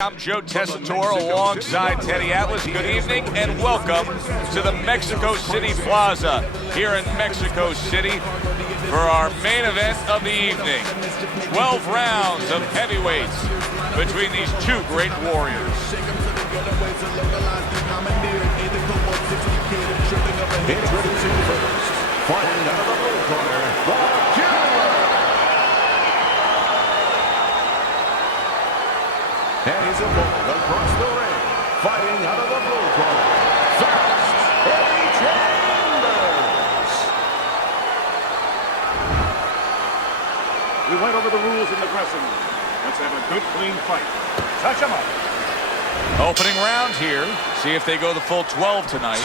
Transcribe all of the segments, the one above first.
I'm Joe Tessitore alongside Teddy Atlas. Good evening and welcome to the Mexico City Plaza here in Mexico City for our main event of the evening. 12 rounds of heavyweights between these two great warriors. Introducing first, fighting out of the blue corner, the Chember's. And he's a bull across the ring, fighting out of the blue corner. First, Eddie Chembers. We went over the rules in the dressing room. Let's have a good, clean fight. Touch him up. Opening round here. See if they go the full 12 tonight.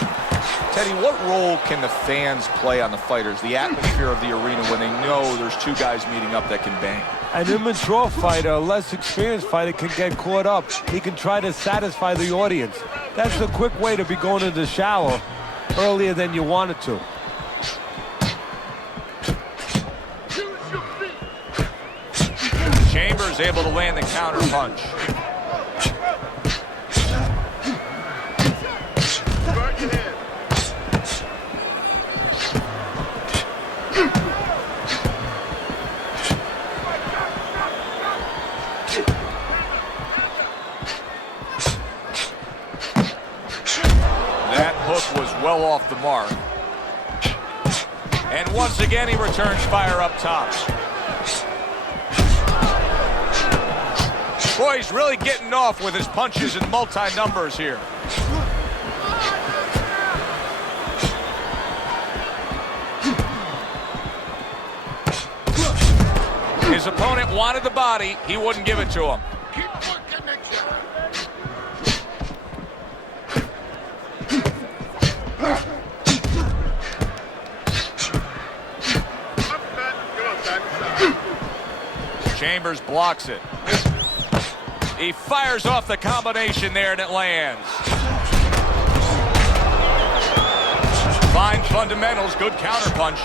Teddy, what role can the fans play on the fighters, the atmosphere of the arena when they know there's two guys meeting up that can bang? An immature fighter, a less experienced fighter can get caught up. He can try to satisfy the audience. That's the quick way to be going to the shower earlier than you wanted to. Chambers able to land the counter punch. That hook was well off the mark. And once again, he returns fire up top. Boy, he's really getting off with his punches and multi-numbers here. His opponent wanted the body. He wouldn't give it to him. Chambers blocks it. He fires off the combination there and it lands. Fine fundamentals, good counterpunch.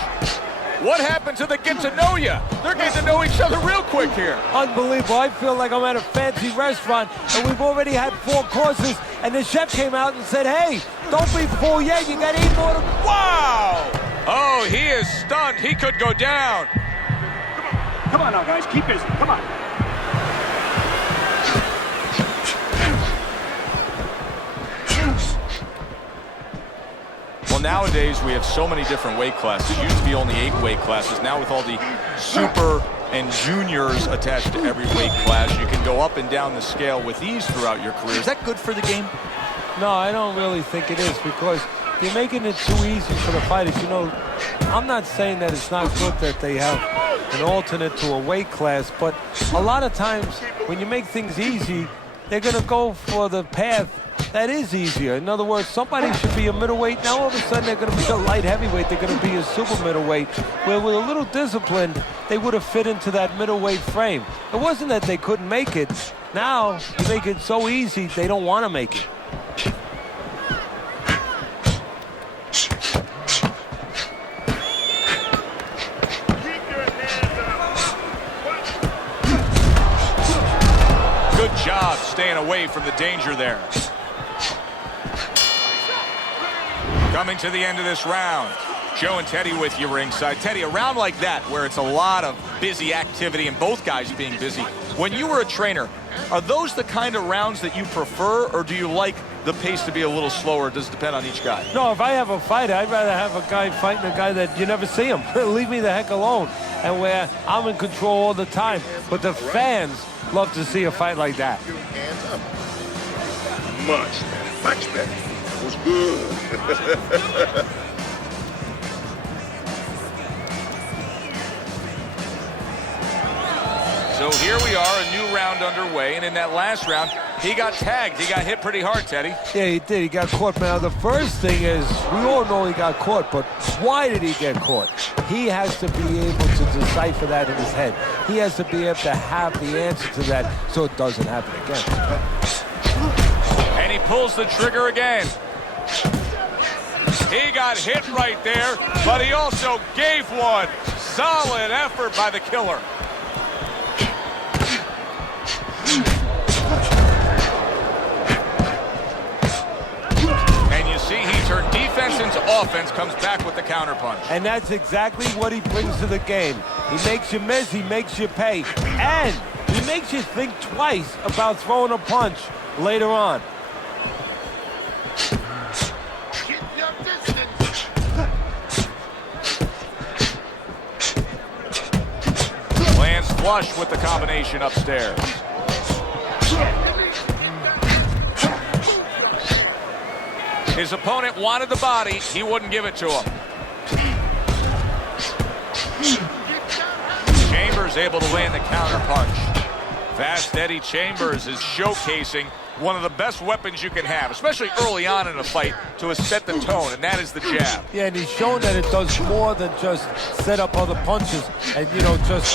What happened to the get to know ya? They're getting to know each other real quick here. Unbelievable. I feel like I'm at a fancy restaurant and we've already had 4 courses and the chef came out and said, hey, don't be full yet, you gotta eat more. Wow! Oh, he is stunned. He could go down. Come on now, guys. Keep busy. Come on. Well, nowadays we have so many different weight classes. It used to be only 8 weight classes. Now with all the super and juniors attached to every weight class, you can go up and down the scale with ease throughout your career. Is that good for the game? No, I don't really think it is because you're making it too easy for the fighters. You know, I'm not saying that it's not good that they have an alternate to a weight class, but a lot of times when you make things easy, they're going to go for the path that is easier. In other words, somebody should be a middleweight. Now all of a sudden they're going to be a light heavyweight. They're going to be a super middleweight, where with a little discipline, they would have fit into that middleweight frame. It wasn't that they couldn't make it. Now you make it so easy, they don't want to make it. Good job staying away from the danger there. Coming to the end of this round. Joe and Teddy with you ringside. Teddy, a round like that where it's a lot of busy activity and both guys being busy. When you were a trainer, are those the kind of rounds that you prefer, or do you like the pace to be a little slower? Does it depend on each guy? No, if I have a fighter, I'd rather have a guy fighting a guy that you never see him. Leave me the heck alone. And where I'm in control all the time. But the fans love to see a fight like that. Much better. That was good. So here we are, a new round underway, and in that last round, he got tagged. He got hit pretty hard, Teddy. Yeah, he did. He got caught. Now, the first thing is, we all know he got caught, but why did he get caught? He has to be able to decipher that in his head. He has to be able to have the answer to that so it doesn't happen again. And he pulls the trigger again. He got hit right there, but he also gave one. Solid effort by the killer. comes back with the counterpunch. And that's exactly what he brings to the game. He makes you miss, he makes you pay, and he makes you think twice about throwing a punch later on. Keep your distance. Lands flush with the combination upstairs. His opponent wanted the body. He wouldn't give it to him. Chambers able to land the counter punch. Fast Eddie Chambers is showcasing one of the best weapons you can have, especially early on in a fight, to set the tone, and that is the jab. Yeah, and he's shown that it does more than just set up other punches and, just,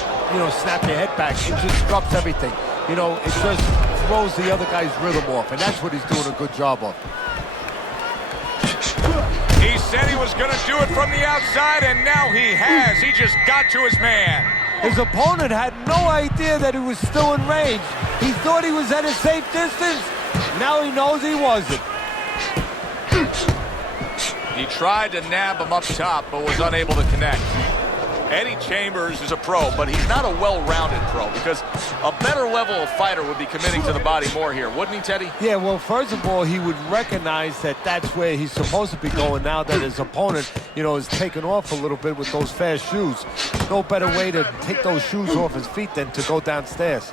snap your head back. It just disrupts everything. It just throws the other guy's rhythm off, and that's what he's doing a good job of. He said he was going to do it from the outside, and now he has. He just got to his man. His opponent had no idea that he was still in range. He thought he was at a safe distance. Now he knows he wasn't. He tried to nab him up top, but was unable to connect. Eddie Chambers is a pro, but he's not a well-rounded pro, because a better level of fighter would be committing to the body more here, wouldn't he, Teddy? Yeah, well, first of all, he would recognize that that's where he's supposed to be going now that his opponent, is taken off a little bit with those fast shoes. No better way to take those shoes off his feet than to go downstairs.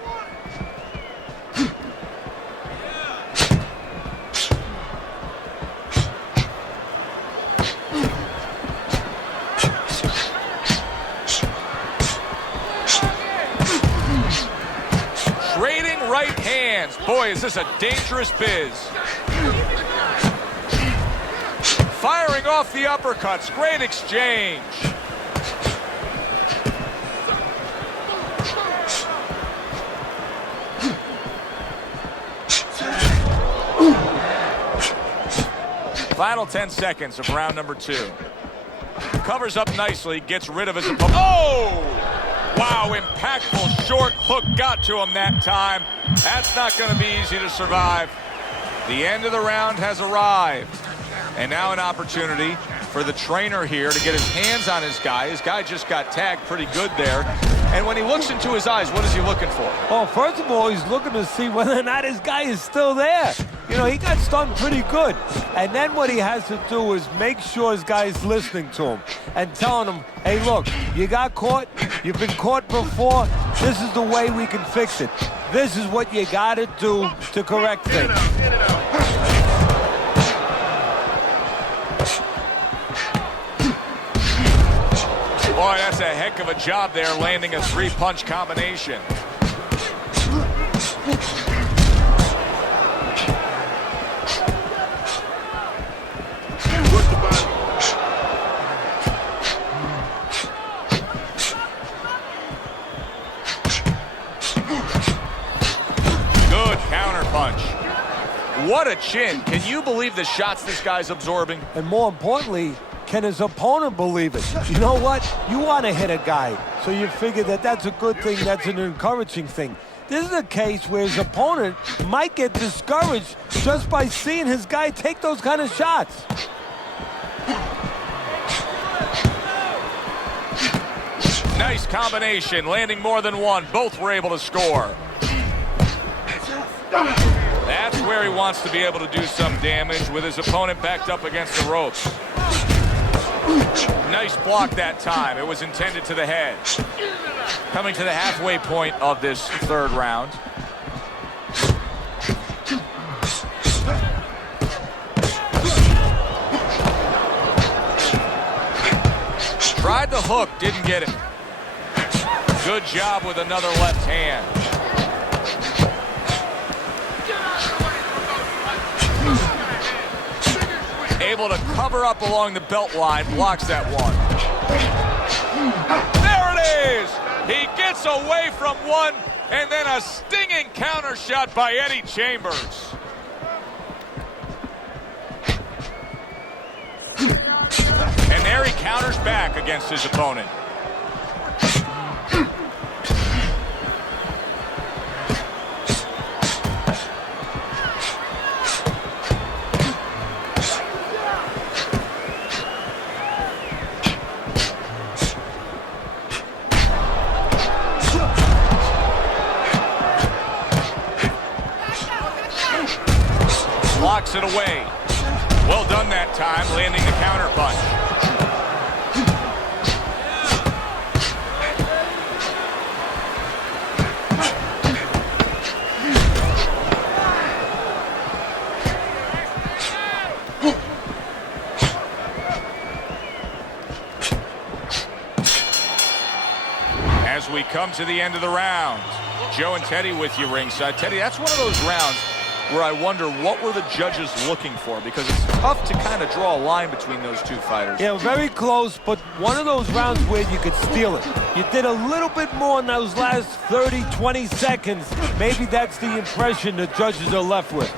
Right hands. Boy, is this a dangerous biz. Firing off the uppercuts. Great exchange. Final 10 seconds of round number 2. Covers up nicely, gets rid of his opponent. Oh! Wow, impactful short hook got to him that time. That's not going to be easy to survive. The end of the round has arrived. And now an opportunity for the trainer here to get his hands on his guy. His guy just got tagged pretty good there. And when he looks into his eyes, what is he looking for? Well, first of all, he's looking to see whether or not his guy is still there. He got stunned pretty good. And then what he has to do is make sure his guy is listening to him and telling him, hey, look, you got caught. You've been caught before. This is the way we can fix it. This is what you got to do to correct things. Get it out. Boy, that's a heck of a job there, landing a 3-punch combination. Good counter punch. What a chin. Can you believe the shots this guy's absorbing? And more importantly, can his opponent believe it? You know what? You want to hit a guy, so you figure that that's a good thing, that's an encouraging thing. This is a case where his opponent might get discouraged just by seeing his guy take those kind of shots. Nice combination, landing more than one. Both were able to score. That's where he wants to be able to do some damage with his opponent backed up against the ropes. Nice block that time. It was intended to the head. Coming to the halfway point of this 3rd round. Tried the hook, didn't get it. Good job with another left hand. Able to cover up along the belt line, blocks that one. There it is! He gets away from one, and then a stinging counter shot by Eddie Chambers. And there he counters back against his opponent. blocks it away. Well done that time, landing the counter punch. As we come to the end of the round, Joe and Teddy with you ringside. Teddy, that's one of those rounds where I wonder what were the judges looking for, because it's tough to kind of draw a line between those two fighters. Yeah, very close, but one of those rounds where you could steal it. You did a little bit more in those last 30, 20 seconds. Maybe that's the impression the judges are left with.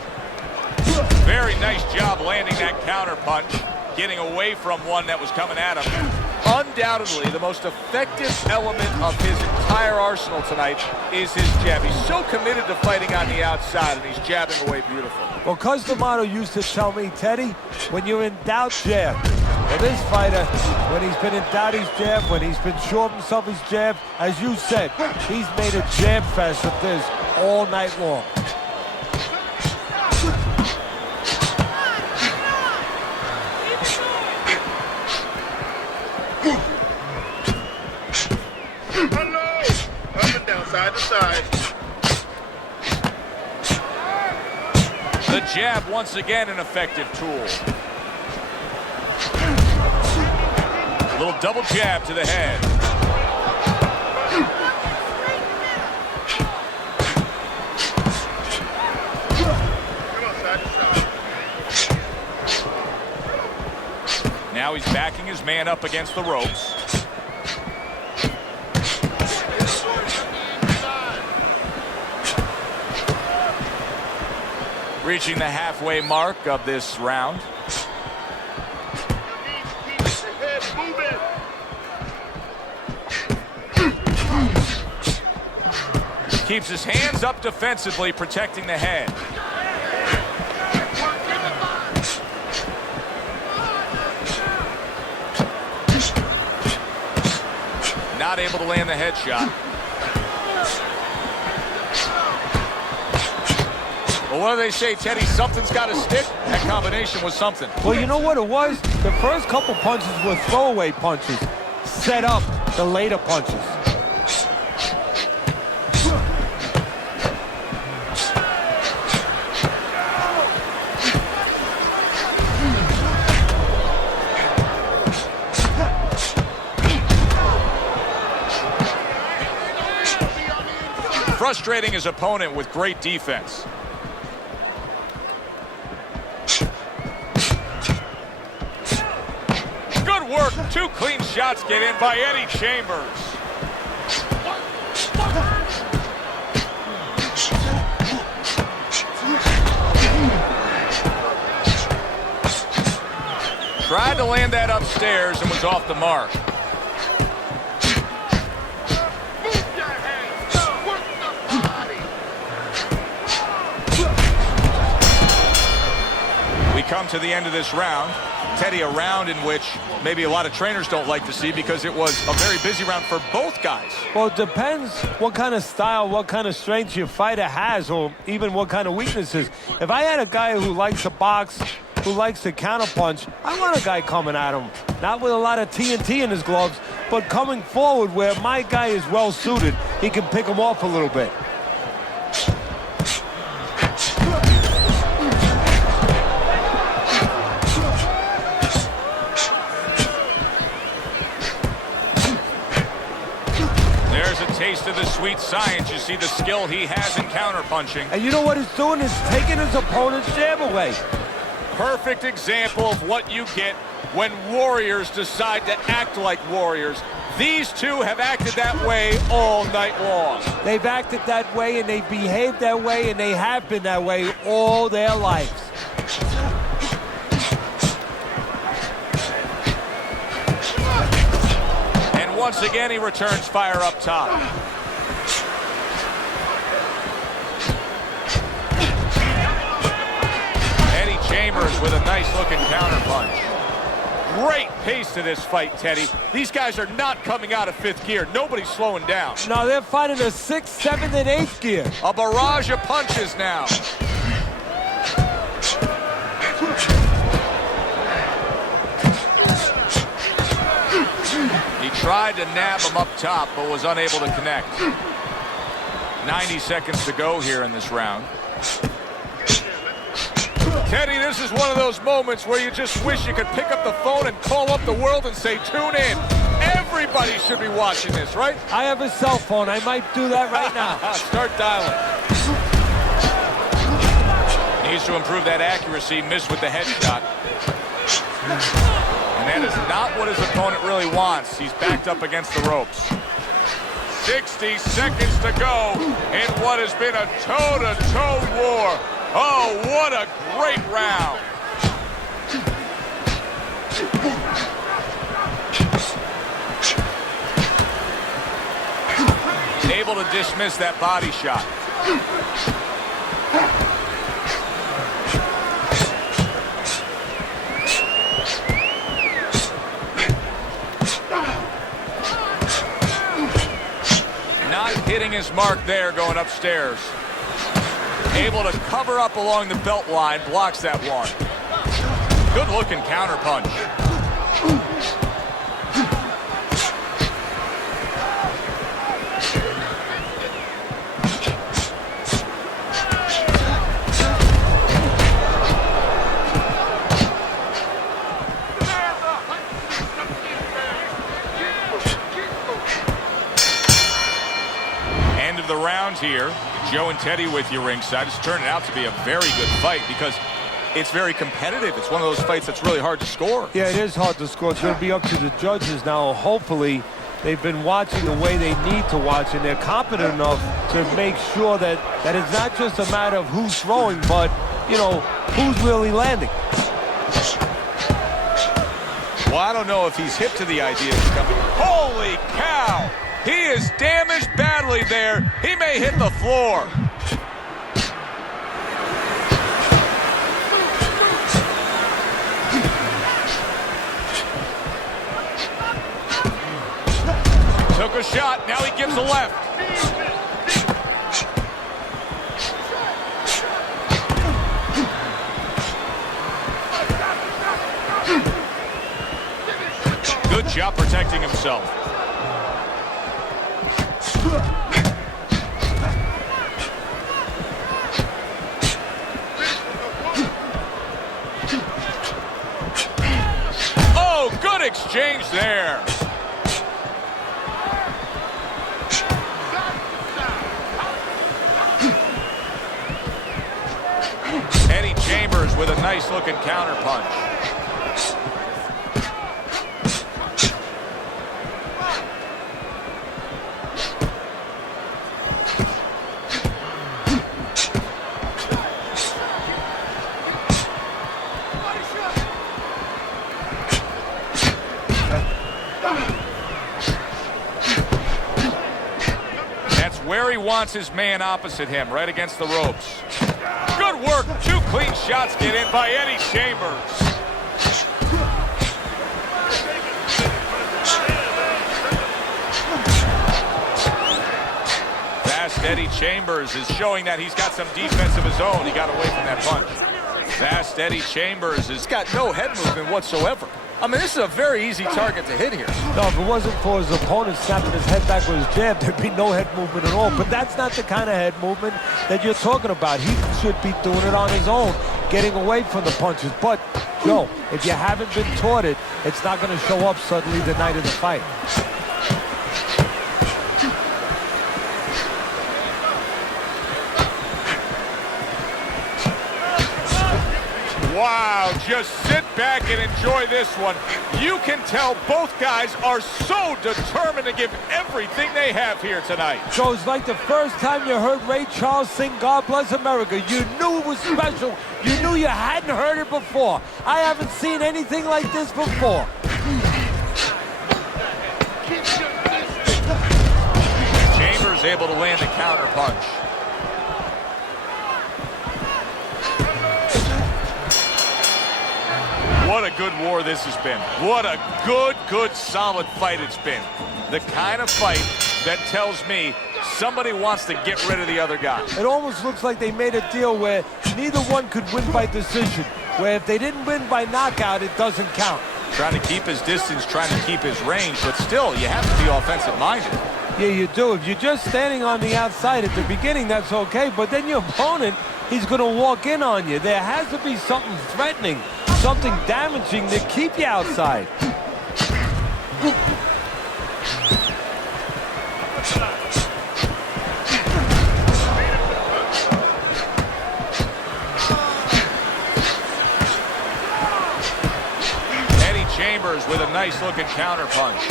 Very nice job landing that counter punch, getting away from one that was coming at him. Undoubtedly, the most effective element of his entire arsenal tonight is his jab. He's so committed to fighting on the outside, and he's jabbing away beautifully. Well, Cus D'Amato used to tell me, Teddy, when you're in doubt, jab. Well, this fighter, when he's been in doubt, he's jab. When he's been sure of himself, he's jab. As you said, he's made a jab fest of this all night long. Up and down, side to side. The jab, once again, an effective tool. A little double jab to the head. Come on, side to side. Now he's backing his man up against the ropes. Reaching the halfway mark of this round. Keeps his hands up defensively, protecting the head. Not able to land the headshot. Well, what do they say, Teddy? Something's got to stick. That combination was something. Well, you know what it was? The first couple punches were throwaway punches. Set up the later punches. Frustrating his opponent with great defense. Good work. Two clean shots get in by Eddie Chambers. Tried to land that upstairs and was off the mark. We come to the end of this round. Teddy, a round in which maybe a lot of trainers don't like to see because it was a very busy round for both guys. Well, it depends what kind of style, what kind of strength your fighter has, or even what kind of weaknesses. If I had a guy who likes to box, who likes to counterpunch, I want a guy coming at him, not with a lot of TNT in his gloves, but coming forward where my guy is well suited, he can pick him off a little bit. Taste of the sweet science. You see the skill he has in counterpunching. And you know what he's doing is taking his opponent's jab away. Perfect example of what you get when warriors decide to act like warriors. These two have acted that way all night long. They've acted that way, and they've behaved that way, and they have been that way all their lives. Once again, he returns fire up top. Eddie Chambers with a nice-looking counterpunch. Great pace to this fight, Teddy. These guys are not coming out of fifth gear. Nobody's slowing down. No, they're fighting a 6th, 7th, and 8th gear. A barrage of punches now. Tried to nab him up top, but was unable to connect. 90 seconds to go here in this round. Teddy, this is one of those moments where you just wish you could pick up the phone and call up the world and say, tune in. Everybody should be watching this, right? I have a cell phone. I might do that right now. Start dialing. Needs to improve that accuracy. Missed with the headshot. And that is not what his opponent really wants. He's backed up against the ropes. 60 seconds to go in what has been a toe-to-toe war. Oh, what a great round. He's able to dismiss that body shot. Not hitting his mark there going upstairs. Able to cover up along the belt line, blocks that one. Good looking counter punch. End of the round here. Joe and Teddy with you ringside. It's turning out to be a very good fight because it's very competitive. It's one of those fights that's really hard to score. Yeah, it is hard to score. It's going to be up to the judges now. Hopefully, they've been watching the way they need to watch, and they're competent enough to make sure that it's not just a matter of who's throwing, but, you know, who's really landing. Well, I don't know if he's hip to the idea of coming. Holy cow! He is damaged badly there. He may hit the floor. Took a shot. Now he gives a left. Good job protecting himself. Oh, good exchange there. Eddie Chambers with a nice looking counter punch. Where he wants his man opposite him, right against the ropes. Good work. 2 clean shots get in by Eddie Chambers. Fast Eddie Chambers is showing that he's got some defense of his own. He got away from that punch. Fast Eddie Chambers has got no head movement whatsoever. I mean, this is a very easy target to hit here. No, if it wasn't for his opponent snapping his head back with his jab, there'd be no head movement at all. But that's not the kind of head movement that you're talking about. He should be doing it on his own, getting away from the punches. But, Joe, if you haven't been taught it, it's not going to show up suddenly the night of the fight. Wow, just sit back and enjoy this one. You can tell both guys are so determined to give everything they have here tonight. So it's like the first time you heard Ray Charles sing God Bless America. You knew it was special. You knew you hadn't heard it before. I haven't seen anything like this before. Chambers able to land the counter punch. What a good war this has been. What a good, solid fight it's been. The kind of fight that tells me somebody wants to get rid of the other guy. It almost looks like they made a deal where neither one could win by decision, where if they didn't win by knockout, it doesn't count. trying to keep his distance, trying to keep his range, but still, you have to be offensive-minded. Yeah, you do. If you're just standing on the outside at the beginning, that's okay. But then your opponent, he's going to walk in on you. There has to be something threatening, something damaging to keep you outside. Chambers with a nice-looking counterpunch.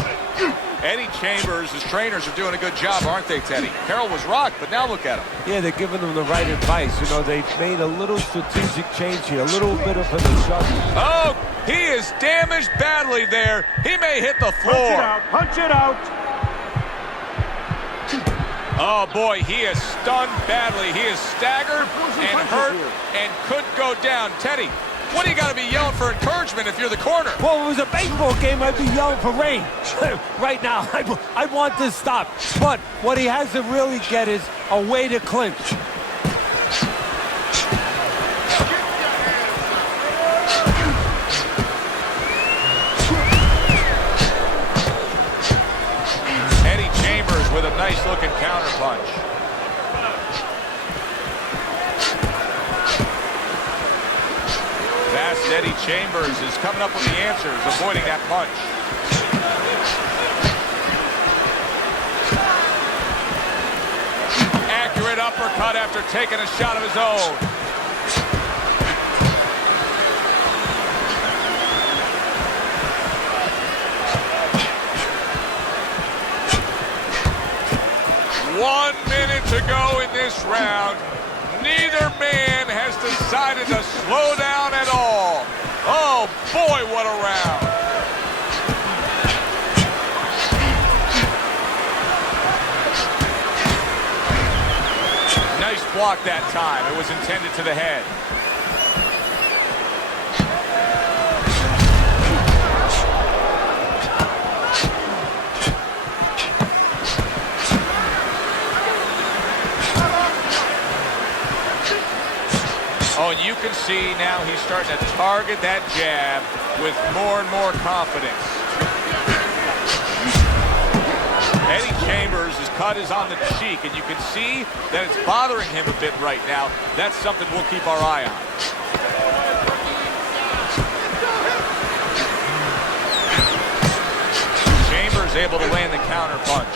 Eddie Chambers, his trainers are doing a good job, aren't they, Teddy? Carroll was rocked, but now look at him. Yeah, they're giving him the right advice. You know, they've made a little strategic change here, a little bit of an adjustment. Oh, he is damaged badly there. He may hit the floor. Punch it out. Punch it out. Oh, boy, he is stunned badly. He is staggered and hurt and could go down. Teddy, what do you got to be yelling for encouragement if you're the corner? Well, if it was a baseball game, I'd be yelling for rain. Right now, I want this stop. But what he has to really get is a way to clinch. Eddie Chambers with a nice-looking counterpunch. Eddie Chambers is coming up with the answers, avoiding that punch. Accurate uppercut after taking a shot of his own. One minute to go in this round. Neither man has decided to slow down at all. Oh, boy, what a round. Nice block that time. It was intended to the head. Oh, and you can see now he's starting to target that jab with more and more confidence. Eddie Chambers' cut is on the cheek, and you can see that it's bothering him a bit right now. That's something we'll keep our eye on. Chambers able to land the counter punch.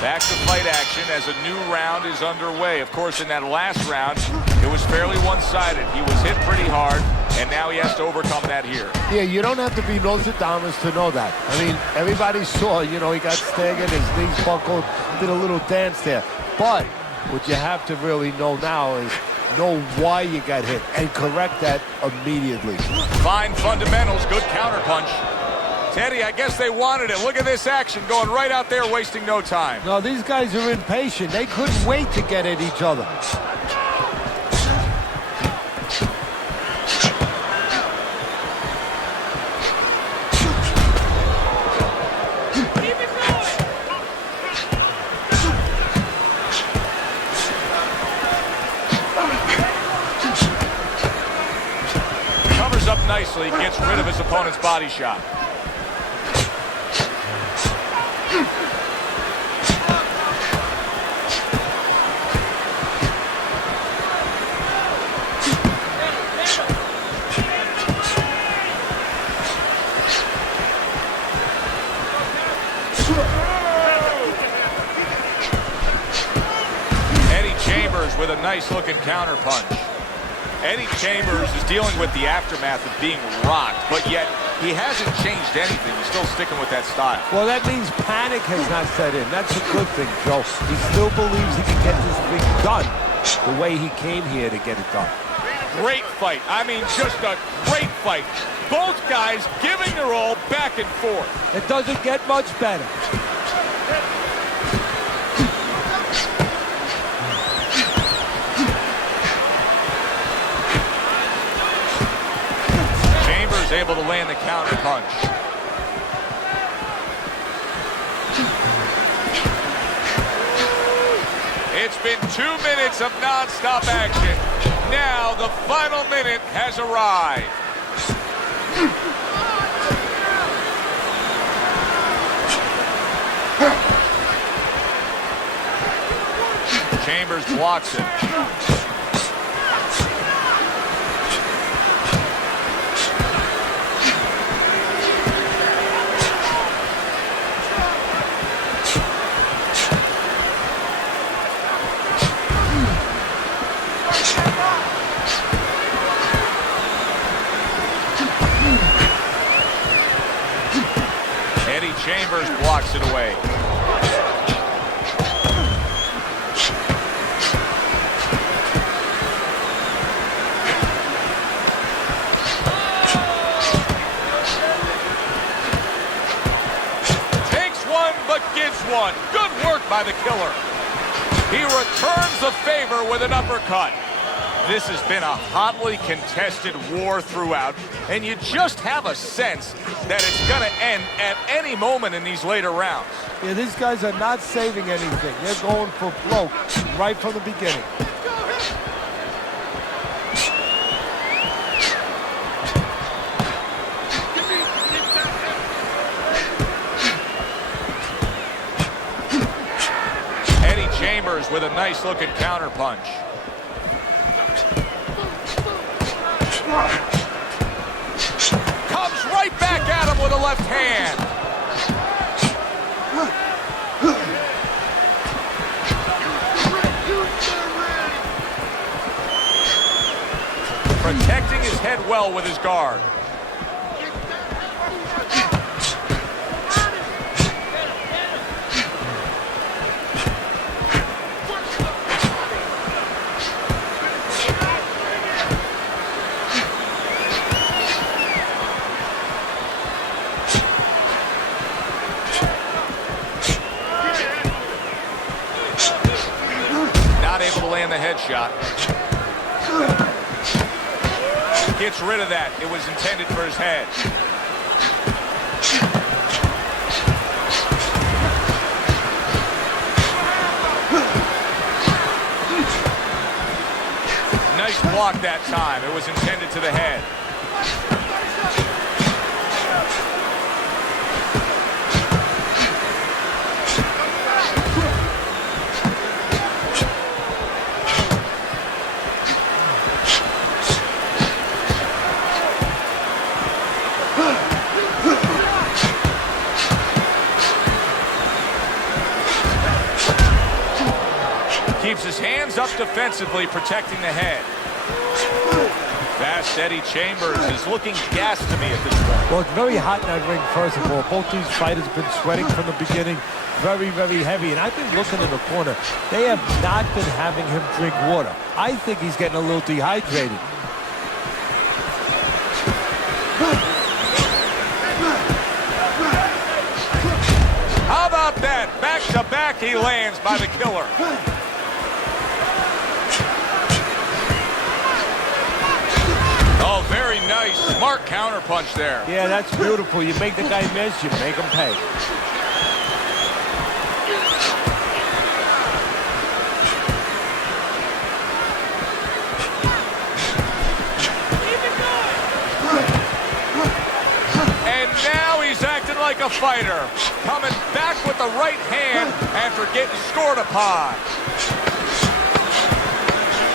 Back to fight action as a new round is underway. Of course, in that last round, it was fairly one-sided. He was hit pretty hard, and now he has to overcome that here. Yeah, you don't have to be Nostradamus to know that. I mean, everybody saw, you know, he got staggered, his knees buckled, did a little dance there. But what you have to really know now is know why you got hit and correct that immediately. Fine fundamentals, good counterpunch. Teddy, I guess they wanted it. Look at this action going right out there, wasting no time. No, these guys are impatient. They couldn't wait to get at each other. Covers up nicely, gets rid of his opponent's body shot. With a nice-looking counterpunch. Eddie Chambers is dealing with the aftermath of being rocked, but yet he hasn't changed anything. He's still sticking with that style. Well, that means panic has not set in. That's a good thing, Joe. He still believes he can get this thing done the way he came here to get it done. Great fight. I mean, just a great fight. Both guys giving their all back and forth. It doesn't get much better. Able to land the counter punch. It's been 2 minutes of non-stop action. Now the final minute has arrived. Chambers blocks it. Eddie Chambers blocks it away. But gives one. Good work by the killer. He returns the favor with an uppercut. This has been a hotly contested war throughout, and you just have a sense that it's going to end at any moment in these later rounds. Yeah, these guys are not saving anything. They're going for broke right from the beginning. Chambers with a nice-looking counterpunch. Comes right back at him with a left hand. Protecting his head well with his guard. Able to land the headshot. Gets rid of that. It was intended for his head. Nice block that time. It was intended to the head. Keeps his hands up defensively, protecting the head. Fast Eddie Chambers is looking gassed to me at this point. Well, it's very hot in that ring, first of all. Both these fighters have been sweating from the beginning. Very, very heavy. And I've been looking in the corner. They have not been having him drink water. I think he's getting a little dehydrated. How about that? Back to back he lands by the killer. Oh, very nice. Smart counterpunch there. Yeah, that's beautiful. You make the guy miss, you make him pay. And now he's acting like a fighter. Coming back with the right hand after getting scored upon.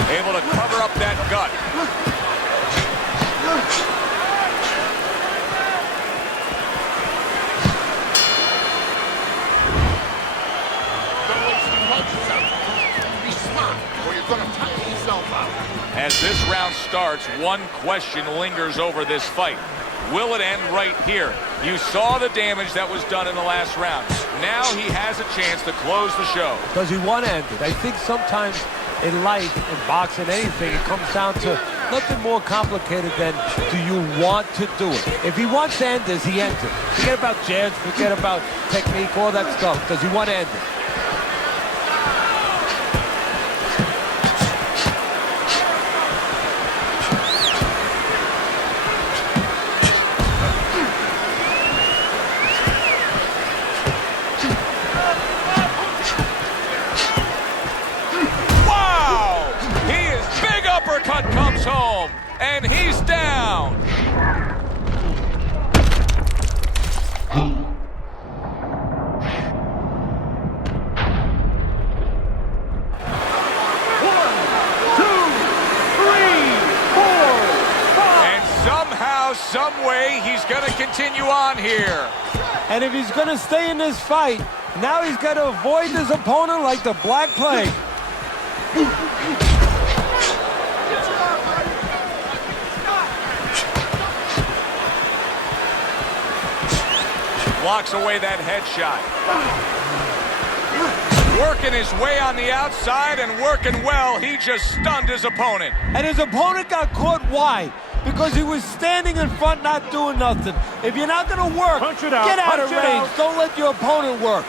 Able to cover up that gut. Be smart, or you're gonna tire yourself out. As this round starts, one question lingers over this fight. Will it end right here? You saw the damage that was done in the last round. Now he has a chance to close the show. Does he want to end it? I think sometimes in life, in boxing, anything, it comes down to nothing more complicated than do you want to do it? If he wants to end this, he ends it. Forget about jabs, forget about technique, all that stuff. Does he want to end it? and he's down. Some way he's going to continue on here. And if he's going to stay in this fight, now he's got to avoid his opponent like the Black Plague. Blocks away that headshot. Working his way on the outside and working well. He just stunned his opponent. And his opponent got caught. Why? Because he was standing in front not doing nothing. If you're not going to work, get out of range. Don't let your opponent work.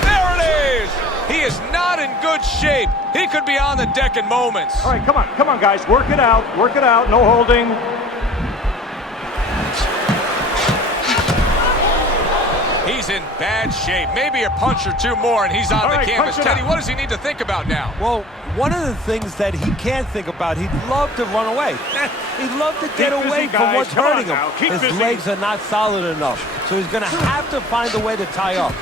There it is! He is not in good shape. He could be on the deck in moments. All right, come on, guys. Work it out, no holding. He's in bad shape. Maybe a punch or two more, and he's on the canvas. Teddy, what does he need to think about now? Well, one of the things that he can't think about, he'd love to run away. He'd love to get away from what's hurting him. His legs are not solid enough, so he's going to have to find a way to tie up.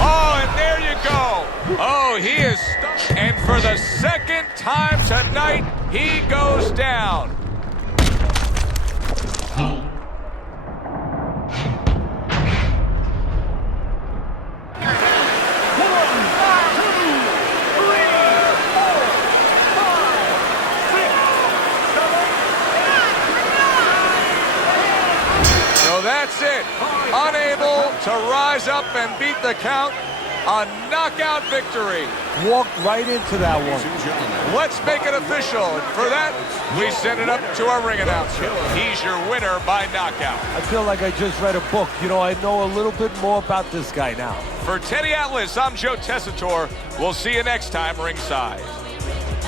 Oh, and there you go. Oh, he is stuck. And for the second time tonight, he goes down. That's it. Unable to rise up and beat the count. A knockout victory. Walked right into that one. Let's make it official. And for that, we send it up to our ring announcer. He's your winner by knockout. I feel like I just read a book. You know, I know a little bit more about this guy now. For Teddy Atlas, I'm Joe Tessitore. We'll see you next time ringside.